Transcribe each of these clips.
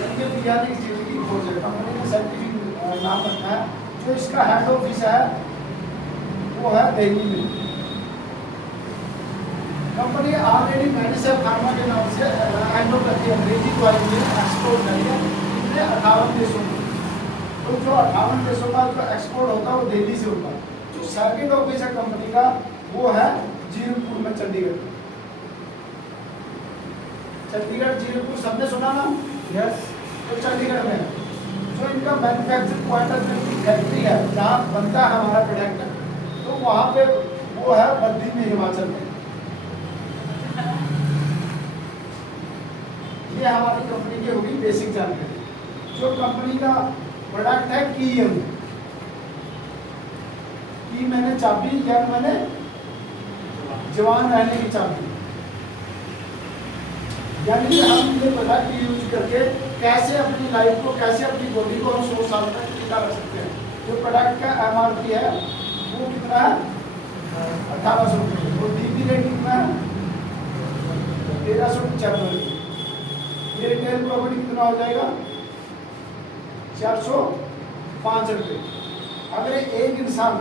यानी वैज्ञानिक जीवन की खोज है। कंपनी ने साइंटिफिक नाम रखा है। जो इसका हेड ऑफिस है वो है दिल्ली में। कंपनी ऑलरेडी मेडिसिन फार्मा के नाम से एंडोपैथी अंग्रेजी दवाई में एक्सपोर्ट करी है इतने 58 देशों में। तो जो 58 देशों का जो एक्सपोर्ट होता है वो दिल्ली से होता है। जो सेकंड ऑफिस है कंपनी का वो है जीरकपुर में, चंडीगढ़। चंडीगढ़ जीरकपुर सबने सुना ना? यस। तो चंडीगढ़ में जो इनका मैन्युफैक्चरिंग क्वार्टर में फैक्ट्री है जहाँ बनता है हमारा प्रोडक्ट, तो वहाँ पे वो है बद्दी में, हिमाचल में। ये हमारी कंपनी की होगी बेसिक जानकारी। जो कंपनी का प्रोडक्ट है की मैंने चाबी, या मैंने जवान रहने की चाबी। यानी कि हम ये प्रोडक्ट यूज करके कैसे अपनी लाइफ को, कैसे अपनी बॉडी को हम 100 साल तक टिका रख सकते हैं। जो प्रोडक्ट का MRP है वो कितना है? 1800 रुपये। और DP रेट कितना है? 1395। ये रिटेल प्रॉफिट कितना हो जाएगा? 405 रुपये। अगर एक इंसान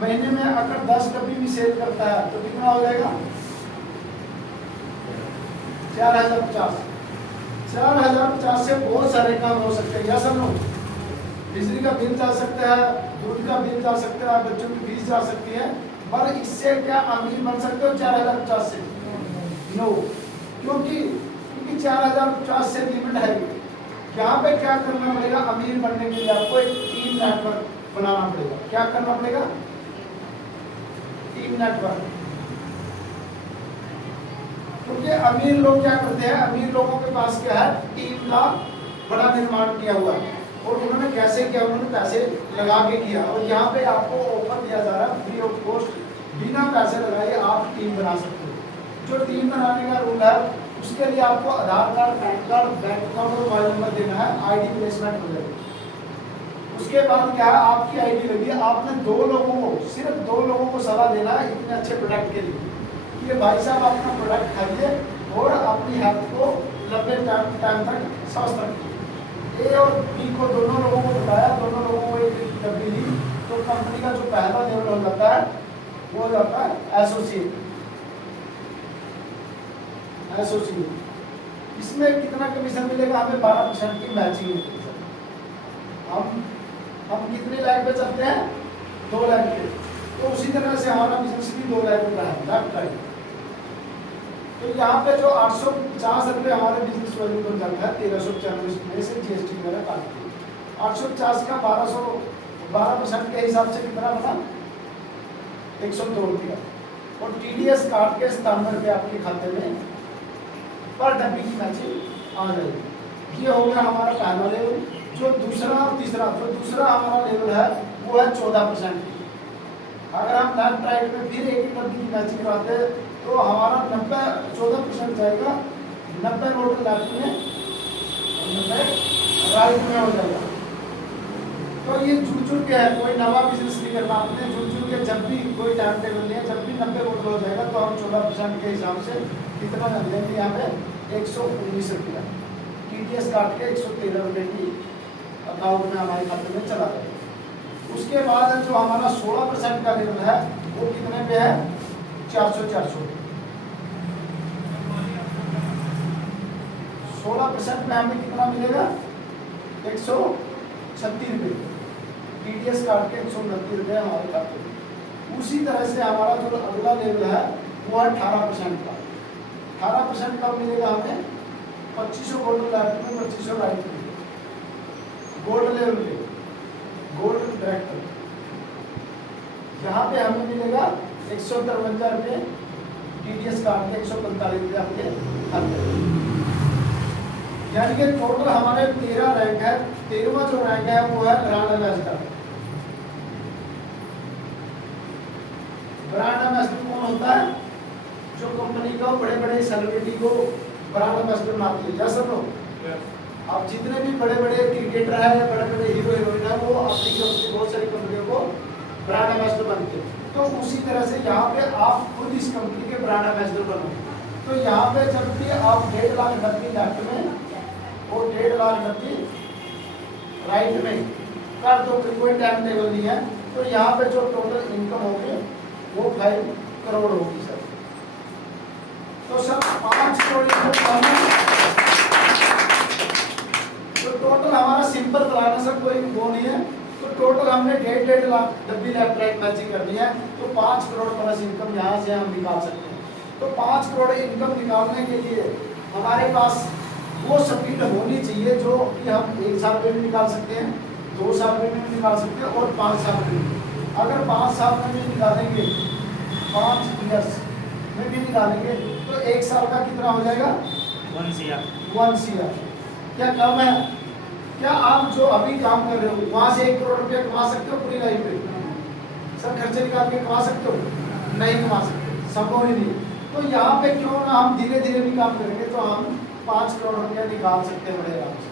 महीने में अगर 10 डब्बी भी सेल करता है तो कितना हो जाएगा? 4050। 4050 से बहुत सारे काम हो सकते हैं। या सब लोग बिजली का बिल जा सकता है, दूध का बिल जा सकता है, बच्चों की फीस जा सकती है। पर इससे क्या अमीर बन सकते हो 4050 से? नो। क्योंकि 4050 से लिमिट है। यहाँ पे क्या करना पड़ेगा? अमीर बनने के लिए आपको एक टीम नेटवर्क बनाना पड़ेगा। क्या करना पड़ेगा? Team network. क्योंकि अमीर लोग क्या करते हैं? अमीर लोगों के पास क्या है? टीम का बड़ा निर्माण किया हुआ है। और उन्होंने कैसे किया? उन्होंने पैसे लगा के किया। और यहाँ पे आपको ऑफर दिया जा रहा है फ्री ऑफ कॉस्ट, बिना पैसे लगाए आप टीम बना सकते हो। जो टीम बनाने का रूल है उसके लिए आपको Aadhaar card, PAN card, bank account और मोबाइल नंबर देना है। ID प्लेसमेंट हो जाएगी। उसके बाद क्या है? आपकी ID लगी है, आपने 2 लोगों को, सिर्फ 2 लोगों को सलाह देना है इतने अच्छे प्रोडक्ट के लिए कि भाई साहब अपना प्रोडक्ट खाइए और अपनी हेल्थ को लंबे टाइम तक स्वस्थ रखिए। A और B को दोनों लोगों को बताया, दोनों लोगों को एक डब्बी ली, तो कंपनी का जो पहला लेवल हो जाता है वो हो जाता है एसोसिएट। इसमें कितना कमीशन मिलेगा? हमें 12% की मैचिंग मिलेगी। हम कितने लाख पे चलते हैं? 2 लाख पे। तो उसी तरह से हमारा बिजनेस भी 2 लाख का है, लेफ्ट राइट। तो यहाँ पे जो 850 रुपये हमारे बिजनेस वैल्यू को जाता है 1394 में से GST वगैरह काट के 850 का 12% के हिसाब से कितना बना? 102 रुपया। और TDS काट के 97 रुपये आपके खाते में पर डब्बी की मैचिंग आ जाएगी। ये हो गया हमारा पहला लेवल। जो दूसरा और तीसरा, जो दूसरा हमारा लेवल है वो है 14%। अगर हम लेफ्ट राइट में फिर एक डब्बी की मैचिंग कराते हैं तो हमारा 14% जाएगा। 90 नोट लेफ्ट में, 90 राइट में हो जाएगा। तो ये जुड़ के है, कोई नवा बिजनेस नहीं करना आपने। जुड़ के जब भी कोई टाइम टेबल नहीं है, जब भी 90 वोट हो जाएगा तो हम 14% के हिसाब से कितना लेंगे? यहाँ पे 119 रुपया। TDS काट के 113 रुपये की अकाउंट में हमारे खाते में चला जाएगा। उसके बाद जो हमारा 16% का लेवल है वो कितने पे है? 400। 16% में हमें कितना मिलेगा? 136 रुपये। TDS काट के 129 रुपये हमारे खाते में। उसी तरह से हमारा जो अगला लेवल है वो है 18% का। 18% का मिलेगा हमें 2500 गोल्ड लेवल में, 2500 राइट में, गोल्ड लेवल पे, गोल्ड डायरेक्टर। यहाँ पे हमें मिलेगा 153 रुपये। TDS काट के 145 रुपये आपके खाते में। यानी कि टोटल हमारे 13 रैंक है। 13वां जो रैंक है वो है ब्रांड एम्बेसडर। ब्रांड एम्बेसडर कौन होता है? जो कंपनी को बड़े सेलिब्रिटी को ब्रांड एम्बेसडर बनाते हैं। जैसे लोग अब जितने भी बड़े क्रिकेटर है, बड़े हीरो हीरोइन है, वो अपनी कंपनी, बहुत सारी कंपनियों को ब्रांड एम्बेसडर बनते हैं। तो उसी तरह से यहाँ पे आप खुद इस कंपनी के ब्रांड एम्बेसडर बनो। तो यहाँ पे जब भी आप 1.5 लाख डब्बी लेफ्ट में और 1.5 लाख डब्बी राइट में कर दो, कोई टाइम टेबल नहीं है। तो यहाँ पे जो टोटल इनकम होगी वो 5 करोड़ होगी सर। तो सर 5 करोड़ इनकम तो टोटल हमारा सिंपल बनाना सर, कोई वो नहीं है। तो टोटल हमने 1.5 लाख डब्बी लेफ्ट राइट मैचिंग करनी है। तो 5 करोड़ प्लस इनकम यहाँ से हम निकाल सकते हैं। तो 5 करोड़ इनकम निकालने के लिए हमारे पास वो स्पीड होनी चाहिए जो कि हम 1 साल में भी निकाल सकते हैं, 2 साल में भी निकाल सकते हैं और 5 साल में भी। अगर 5 साल में भी निकालेंगे, 5 ईयर्स में भी निकालेंगे तो 1 साल का कितना हो जाएगा? 1 CR। 1 CR। क्या कम है? क्या आप जो अभी काम कर रहे हो वहां से 1 करोड़ रुपया कमा सकते हो पूरी लाइफ में? सर खर्चे निकाल के कमा सकते हो? नहीं कमा सकते, संभव ही नहीं। तो यहाँ पे क्यों ना हम धीरे धीरे भी काम करेंगे तो हम 5 करोड़ रुपया निकाल सकते हैं बड़े आराम से।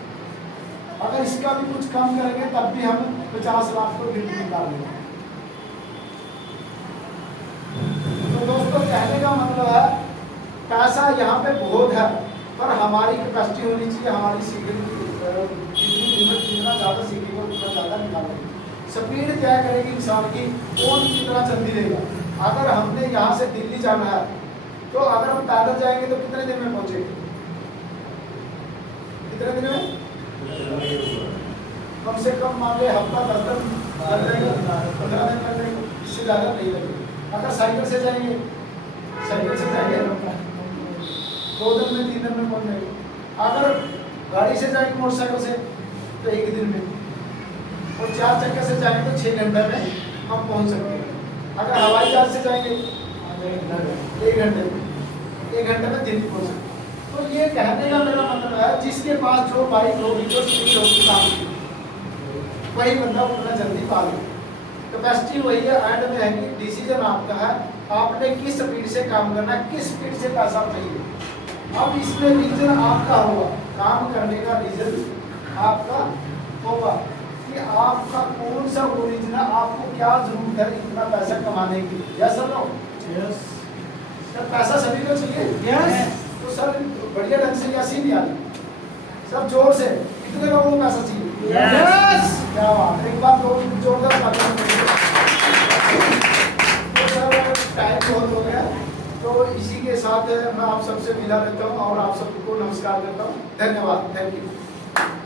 अगर इसका भी कुछ कम करेंगे तब भी हम 50 लाख को बिल्कुल निकाल लेंगे। तो दोस्तों कहने का मतलब है पैसा यहाँ पे बहुत है, पर हमारी कैपेसिटी होनी चाहिए, हमारी सीखने की जितना ज़्यादा सीखेंगे उतना ज़्यादा निकालेंगे। स्पीड तय करेगी इंसान की कौन कितना जल्दी लेगा। अगर हमने यहाँ से दिल्ली जाना है तो अगर हम पैदल जाएंगे तो कितने दिन में पहुंचेंगे? कितने दिन में? कम से कम मान ले हफ्ता 10 दिन लग जाएगा, 15 दिन लग जाएगा, इससे ज़्यादा नहीं लगेगा। अगर साइकिल से जाएंगे 2 दिन में 3 दिन में पहुंच जाएंगे। अगर गाड़ी से जाएंगे मोटरसाइकिल से तो 1 दिन में, और 4 चक्कर से जाएंगे तो 6 घंटे में हम पहुंच सकते हैं। अगर हवाई जहाज से जाएंगे 1 घंटे में, 1 घंटे में दिल्ली पहुंच सकते हैं। तो ये कहने का मेरा मतलब है जिसके पास जो बाइक होगी, जो स्पीड होगी काम की, वही बंदा उतना जल्दी पा ले। कैपेसिटी वही है, एंड में है कि डिसीजन आपका है, आपने किस स्पीड से काम करना है, किस स्पीड से पैसा चाहिए। अब इसमें रीजन आपका होगा, काम करने का रीजन आपका होगा कि आपका कौन सा वो रीजन है, आपको क्या जरूरत है इतना पैसा कमाने की। यस और नो? यस। सर पैसा सभी को चाहिए? यस। तो सर बढ़िया ढंग से यस ही नहीं आती, सब जोर से कितने लोगों को पैसा चाहिए? यस। क्या बात है, एक बार जोरदार तालियां। तो सर टाइम बहुत हो गया, तो इसी के साथ मैं आप सबसे विदा लेता हूँ और आप सबको नमस्कार करता हूँ। धन्यवाद, थैंक यू।